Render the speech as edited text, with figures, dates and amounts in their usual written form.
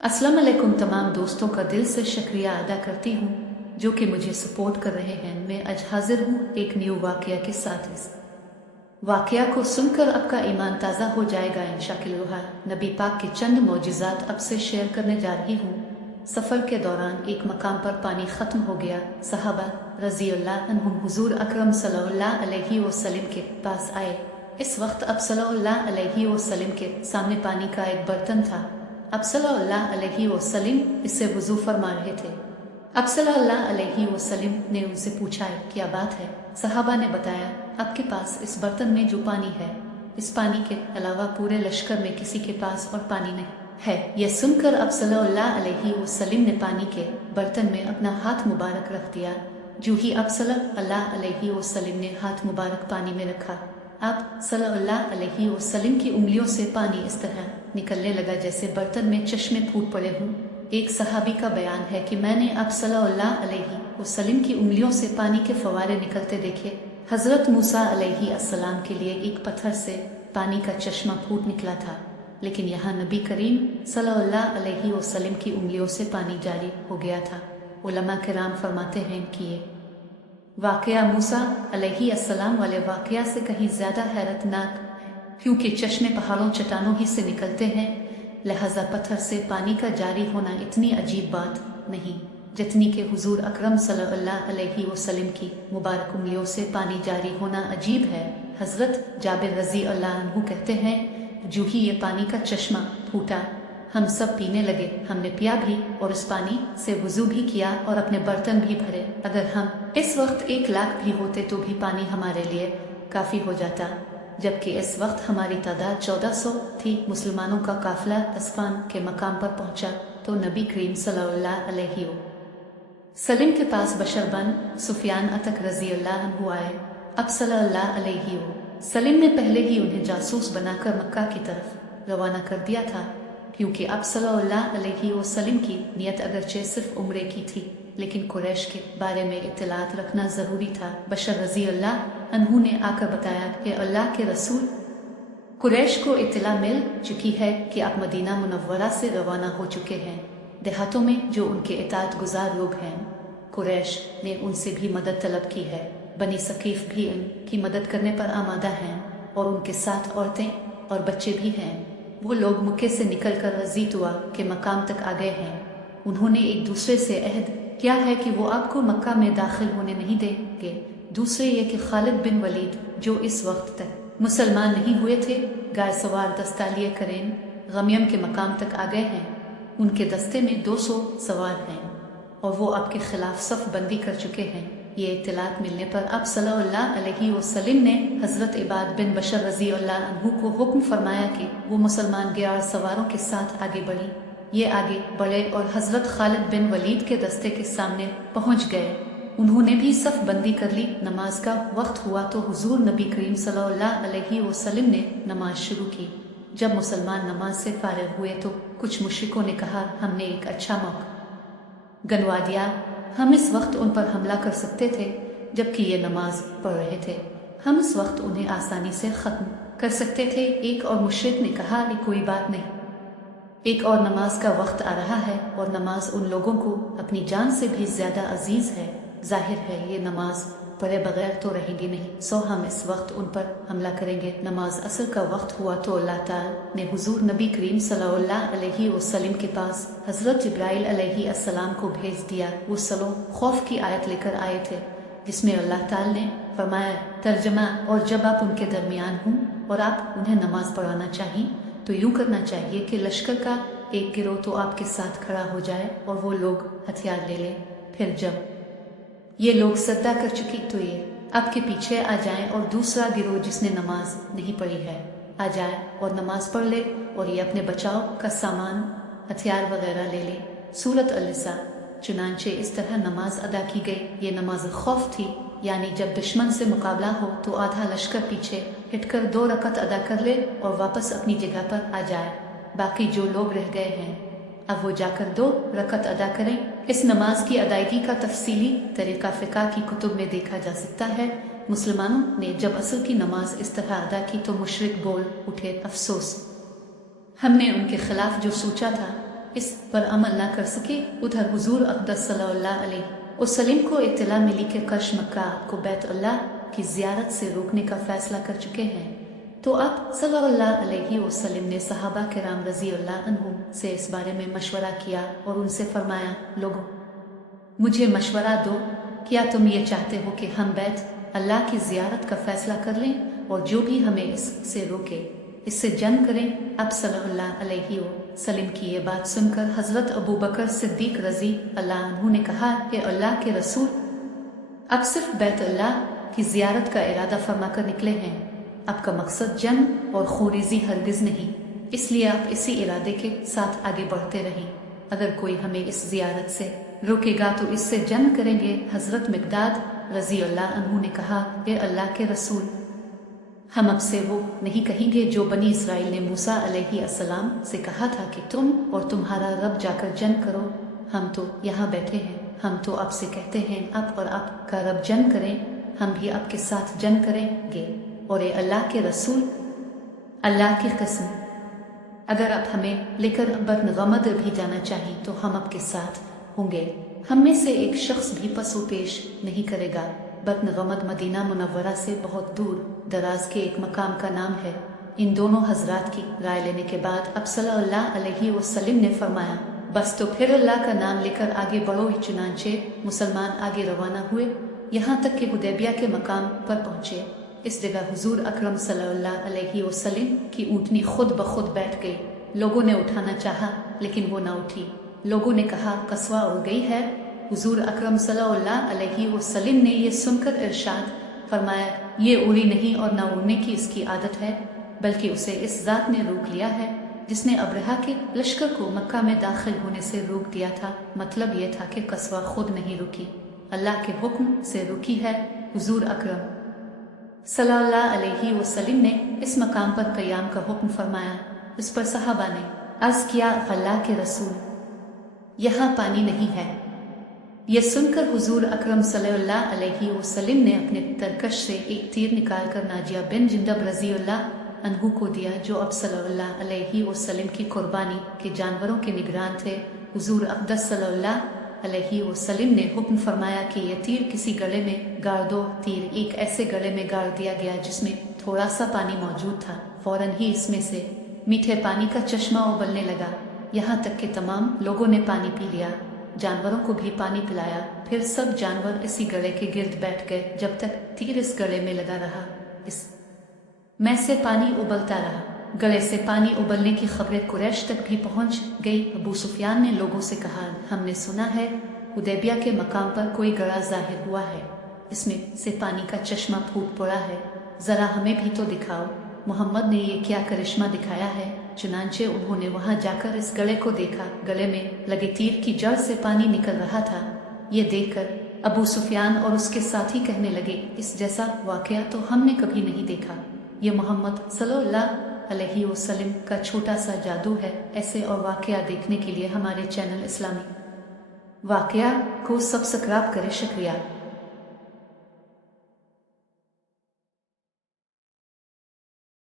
अस्सलाम वालेकुम तमाम दोस्तों का दिल से शुक्रिया अदा करती हूँ जो कि मुझे सपोर्ट कर रहे हैं। मैं आज हाजिर हूँ एक न्यू वाकया के साथ। इस वाकया को सुनकर आपका ईमान ताज़ा हो जाएगा इंशाअल्लाह। नबी पाक के चंद मौजिज़ात अब से शेयर करने जा रही हूँ। सफ़र के दौरान एक मकाम पर पानी ख़त्म हो गया। सहाबा रज़ी अल्लाह अन्हुम हुज़ूर अकरम सल्लल्लाहु अलैहि वसल्लम के पास आए। इस वक्त अब सल्लल्लाहु अलैहि वसल्लम के सामने पानी का एक बर्तन था। अब सल्लल्लाहु अलैहि वसल्लम इससे वुज़ू फरमा रहे थे। अब सल्लल्लाहु अलैहि वसल्लम ने उनसे पूछा क्या बात है। सहाबा ने बताया आपके पास इस बर्तन में जो पानी है, इस पानी के अलावा पूरे लश्कर में किसी के पास और पानी नहीं है। यह सुनकर अब सल्लल्लाहु अलैहि वसल्लम ने पानी के बर्तन में अपना हाथ मुबारक रख दिया। जो ही अब सल्लल्लाहु अलैहि वसल्लम ने हाथ मुबारक पानी में रखा, अब सल्लल्लाहु अलैहि वसल्लम की उंगलियों से पानी इस तरह निकलने लगा जैसे बर्तन में चश्मे फूट पड़े हों। एक सहाबी का बयान है कि मैंने अब सल्लल्लाहु अलैहि वसल्लम की उंगलियों से पानी के फवारे निकलते देखे। हज़रत मूसा अलैहि अस्सलाम के लिए एक पत्थर से पानी का चश्मा फूट निकला था, लेकिन यहाँ नबी करीम सल्लल्लाहु अलैहि वसल्लम की उंगलियों से पानी जारी हो गया था। उलमा किराम फरमाते हैं कि ये वाकया मूसा अलैहि अस्सलाम वाले वाकया से कहीं ज़्यादा हैरतनाक, क्योंकि चश्मे पहाड़ों चट्टानों ही से निकलते हैं, लिहाजा पत्थर से पानी का जारी होना इतनी अजीब बात नहीं जितनी कि हुजूर अकरम सल्लल्लाहु अलैहि वसल्लम की मुबारक उंगलियों से पानी जारी होना अजीब है। हज़रत जाबिर रज़ी अल्लाह अन्हु कहते हैं, जो ही ये पानी का चश्मा फूटा हम सब पीने लगे। हमने पिया भी और उस पानी से वुज़ू भी किया और अपने बर्तन भी भरे। अगर हम इस वक्त 1 लाख भी होते तो भी पानी हमारे लिए काफ़ी हो जाता, जबकि इस वक्त हमारी तादाद 1400 थी। मुसलमानों का काफिला अस्फान के मकाम पर पहुंचा तो नबी करीम सल्लल्लाहु अलैहि वसल्लम के पास बशर बन सुफियान अतक रज़ी अल्लाह अन्हु आए। अब सल्लल्लाहु अलैहि वसल्लम ने पहले ही उन्हें जासूस बनाकर मक्का की तरफ रवाना कर दिया था, क्योंकि अब सल्लल्लाहु अलैहि वसल्लम की नियत अगरचे सिर्फ उम्रे की थी, लेकिन कुरैश के बारे में इत्तलात रखना ज़रूरी था। बशर रज़ी अल्लाह अन्हु ने आकर बताया कि अल्लाह के रसूल, कुरैश को इत्तला मिल चुकी है कि आप मदीना मुनव्वरा से रवाना हो चुके हैं। देहातों में जो उनके इताअत गुजार लोग हैं, कुरैश ने उनसे भी मदद तलब की है। बनी सकीफ भी उनकी मदद करने पर आमादा हैं और उनके साथ औरतें और बच्चे भी हैं। वो लोग मक्के से निकलकर रज़ीतुआ के मकाम तक आ गए हैं। उन्होंने एक दूसरे से अहद किया है कि वो आपको मक्का में दाखिल होने नहीं देंगे। दूसरे ये कि खालिद बिन वलीद, जो इस वक्त तक मुसलमान नहीं हुए थे, गाय सवार दस्ता लिए करेन गमियम के मकाम तक आ गए हैं। उनके दस्ते में 200 सवार हैं और वो आपके खिलाफ सफ बंदी कर चुके हैं। ये इत्तलात मिलने पर अब सल्लल्लाहु अलैहि वसल्लम ने हज़रत इबाद बिन बशर रज़ी अल्लाह अन्हु को हुक्म फरमाया कि वो मुसलमान 11 सवारों के साथ आगे बढ़ी। ये आगे बढ़े और हज़रत खालिद बिन वलीद के दस्ते के सामने पहुंच गए। उन्होंने भी सफ बंदी कर ली। नमाज का वक्त हुआ तो हुजूर नबी करीम सल्लल्लाहु अलैहि वसल्लम ने नमाज शुरू की। जब मुसलमान नमाज से फारिग हुए तो कुछ मुशरिकों ने कहा, हमने एक अच्छा मौका गनवा दिया, हम इस वक्त उन पर हमला कर सकते थे जबकि ये नमाज पढ़ रहे थे। हम इस वक्त उन्हें आसानी से ख़त्म कर सकते थे। एक और मुशरिक ने कहा, ये कोई बात नहीं, एक और नमाज का वक्त आ रहा है और नमाज उन लोगों को अपनी जान से भी ज़्यादा अजीज़ है। जाहिर है ये नमाज पढ़े बगैर तो रहेंगे नहीं, सो हम इस वक्त उन पर हमला करेंगे। नमाज असर का वक्त हुआ तो अल्लाह ताला ने हुजूर नबी करीम सल्लल्लाहु अलैहि वसल्लम के पास हज़रत जिब्राइल अलैहि अस्सलाम को भेज दिया। वो सलो खौफ की आयत लेकर आए थे, जिसमें अल्लाह ताला ने फरमाया तर्जमा, और जब आप उनके दरमियान हों और आप उन्हें नमाज पढ़ाना चाहिए तो यूँ करना चाहिए कि लश्कर का एक गिरोह तो आपके साथ खड़ा हो जाए और वो लोग हथियार ले लें। फिर जब ये लोग सद्दा कर चुकी तो ये आपके पीछे आ जाएं और दूसरा गिरोह जिसने नमाज नहीं पढ़ी है आ जाए और नमाज पढ़ ले और ये अपने बचाव का सामान हथियार वगैरह ले ले। सूरत अल-निसा। चुनांचे इस तरह नमाज अदा की गई। ये नमाज खौफ थी, यानी जब दुश्मन से मुकाबला हो तो आधा लश्कर पीछे हटकर 2 रकत अदा कर ले और वापस अपनी जगह पर आ जाए। बाकी जो लोग रह गए हैं अब वो जाकर 2 रकत अदा करें। इस नमाज की अदायगी का तफसीली तरीका फ़िक़्ह की कुतुब में देखा जा सकता है। मुसलमानों ने जब असर की नमाज इस तरह अदा की तो मुशरिक बोल उठे, अफसोस, हमने उनके खिलाफ जो सोचा था इस पर अमल न कर सके। उधर हुजूर अक़दस सल्लल्लाहु अलैहि वसल्लम को इत्तला मिली कि कश मक्का को बैतुल्लाह की ज़ियारत से रोकने का फैसला कर चुके हैं। तो आप सल्लल्लाहु अलैहि वसल्लम ने सहाबा किराम रज़ियल्लाहु अन्हुम से इस बारे में मशवरा किया और उनसे फरमाया, लोगों, मुझे मशवरा दो, क्या तुम ये चाहते हो कि हम बैत अल्लाह की ज़ियारत का फैसला कर लें और जो भी हमें इससे रोके इससे जंग करें। अब सल्लल्लाहु अलैहि वसल्लम की ये बात सुनकर हज़रत अबू बकर सिद्दीक रज़ी अल्लाह अन्हु ने कहा कि अल्लाह के रसूल अब सिर्फ बैत अल्लाह की ज़ियारत का इरादा फरमा कर निकले हैं, आपका मकसद जंग और खूरीज़ी हरगिज़ नहीं, इसलिए आप इसी इरादे के साथ आगे बढ़ते रहें। अगर कोई हमें इस ज़ियारत से रोकेगा तो इससे जंग करेंगे। हज़रत मिक़दाद रज़ी अल्लाह अन्हु ने कहा, ए अल्लाह के रसूल, हम अब से वो नहीं कहेंगे जो बनी इसराइल ने मूसा अलैहिस्सलाम से कहा था कि तुम और तुम्हारा रब जाकर जंग करो, हम तो यहाँ बैठे हैं। हम तो आपसे कहते हैं आप और आपका रब जंग करें, हम भी आपके साथ जंग करेंगे। और ए अल्लाह के रसूल, अल्लाह की कसम, अगर आप हमें लेकर बत्न गमद भी जाना चाहिए तो हम आपके साथ होंगे। हम में से एक शख्स भी पसो पेश नहीं करेगा। बत्न गमद मदीना मुनव्वरा से बहुत दूर दराज के एक मकाम का नाम है। इन दोनों हजरात की राय लेने के बाद अब सल्लल्लाहु अलैहि वसल्लम ने फरमाया, बस तो फिर अल्लाह का नाम लेकर आगे बढ़ो। चुनांचे मुसलमान आगे रवाना हुए, यहाँ तक कि हुदैबिया के मकाम पर पहुँचे। इस जगह हुजूर अकरम सल्लल्लाहु अलैहि वसल्लम की ऊँटनी खुद ब खुद बैठ गई। लोगों ने उठाना चाहा लेकिन वो ना उठी। लोगों ने कहा कसवा उड़ गई है। हुजूर अकरम सल्लल्लाहु अलैहि वसल्लम ने ये सुनकर इरशाद फरमाया, ये उड़ी नहीं और ना उड़ने की इसकी आदत है, बल्कि उसे इस ज़ात ने रोक लिया है जिसने अब्रहा के लश्कर को मक्का में दाखिल होने से रोक दिया था। मतलब ये था कि कसवा खुद नहीं रुकी, अल्लाह के हुक्म से रुकी है। हुजूर अकरम सल्लल्लाहु अलैहि वसल्लम ने इस मकाम पर क़याम का हुक्म फरमाया। इस पर सहाबा ने अर्ज़ किया, अल्लाह के रसूल, यहाँ पानी नहीं है। यह सुनकर हुजूर अकरम सल्लल्लाहु अलैहि वसल्लम ने अपने तरकश से एक तीर निकालकर नाजिया बिन जिंदब रज़ियल्लाहु अन्हु को दिया, जो अब सल्लल्लाहु अलैहि वसल्लम की कुर्बानी के जानवरों के निगरान थे। हुजूर अक़दस सल्लल्लाहु अलैहि वसल्लम ने हुक्म फरमाया कि यह तीर किसी गले में गाड़ दो। तीर एक ऐसे गले में गाड़ दिया गया जिसमें थोड़ा सा पानी मौजूद था। फौरन ही इसमें से मीठे पानी का चश्मा उबलने लगा, यहाँ तक कि तमाम लोगों ने पानी पी लिया। जानवरों को भी पानी पिलाया। फिर सब जानवर इसी गले के गिर्द बैठ गए जब तक तीर इस गले में लगा रहा। इस में से पानी उबलता रहा। गले से पानी उबलने की खबरें कुरैश तक भी पहुंच गई। अबू सुफियान ने लोगों से कहा, हमने सुना है हुदैबिया के मकाम पर कोई गड़ा जाहिर हुआ है, इसमें से पानी का चश्मा फूट पड़ा है, जरा हमें भी तो दिखाओ। मोहम्मद ने ये क्या करिश्मा दिखाया है। चुनांचे उन्होंने वहां जाकर इस गले को देखा। गले में लगे तीर की जड़ से पानी निकल रहा था। ये देखकर अबू सुफियान और उसके साथी कहने लगे, इस जैसा वाकया तो हमने कभी नहीं देखा। ये मोहम्मद सल्लल्लाहु अलैहि वसल्लम का छोटा सा जादू है। ऐसे और वाकया देखने के लिए हमारे चैनल इस्लामी वाकया को सब्सक्राइब करें। शुक्रिया।